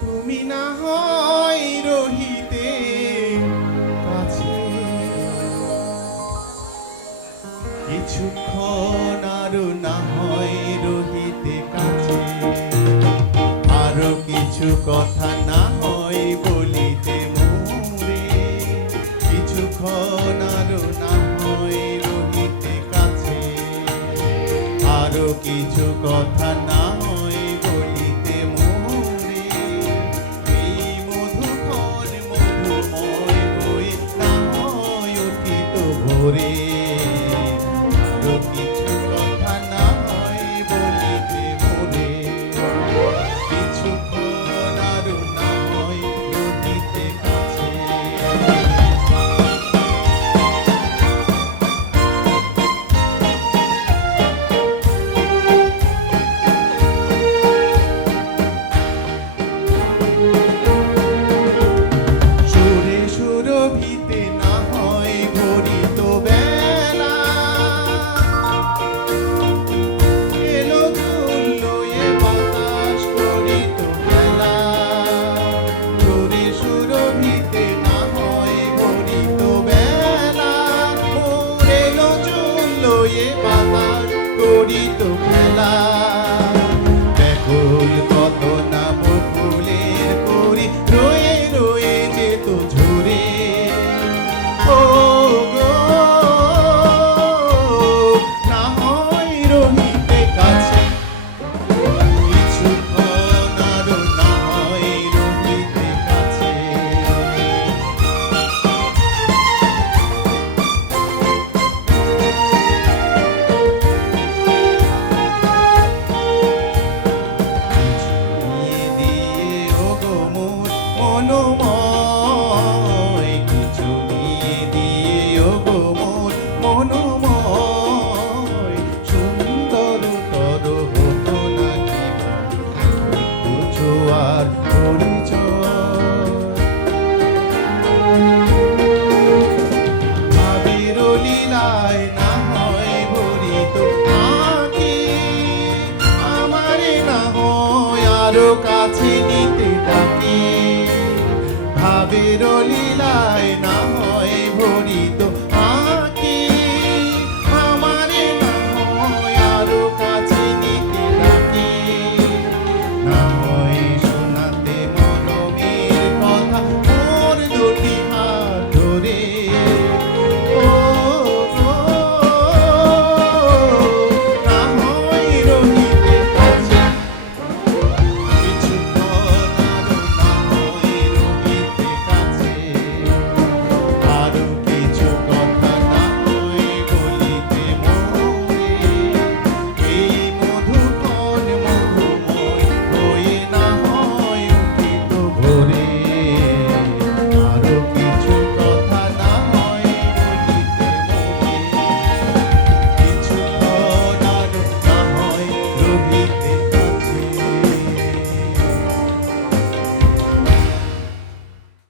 তুমি না হয় রহিতে কাছে, কিছুক্ষণ আরো না হয় রহিতে কাছে, আরো কিছু কথা না হয় বলিতে মোরে, কিছুক্ষণ আরো না হয় রহিতে কাছে, আরো কিছু কথা না হয় বলিতে মোরে, এই মধুক্ষণ মধুময় বই না হয় উঠিত ভোরে, আরো কিছু কথা না হয় বলিতে মোরে, কিছুক্ষণ আরো না হয় রহিতে কাছে। সুরে সুরভিতে না হয় ভরিত বেলা, এলো চলল এ বাতাস করিত খেলা, সুরে সুরভিতে না হয় ভরিত বেলা, মোর এলো চলল এ বাতাস করিত খেলা, ব্যাকুল কত না বকুলের করি রয়ে রয়ে যেত ঝরে, ও গো না হয় রহিতে কাছে, কিছুক্ষণ আরো না হয় রহিতে কাছে। নিয়ে দিয়ে ওগো মোর মনোময়, কিছু নিয়ে দিয়ে ওগো মোর মনোময়, সুন্দরতর হতো নাকি একটু ছোঁয়ার পরিচয়, ভাবের লীলায় না হয় ভরিত আঁকি, আমারে না হয় আরো কাছে নিতে ডাকি, ভাবের লীলায় না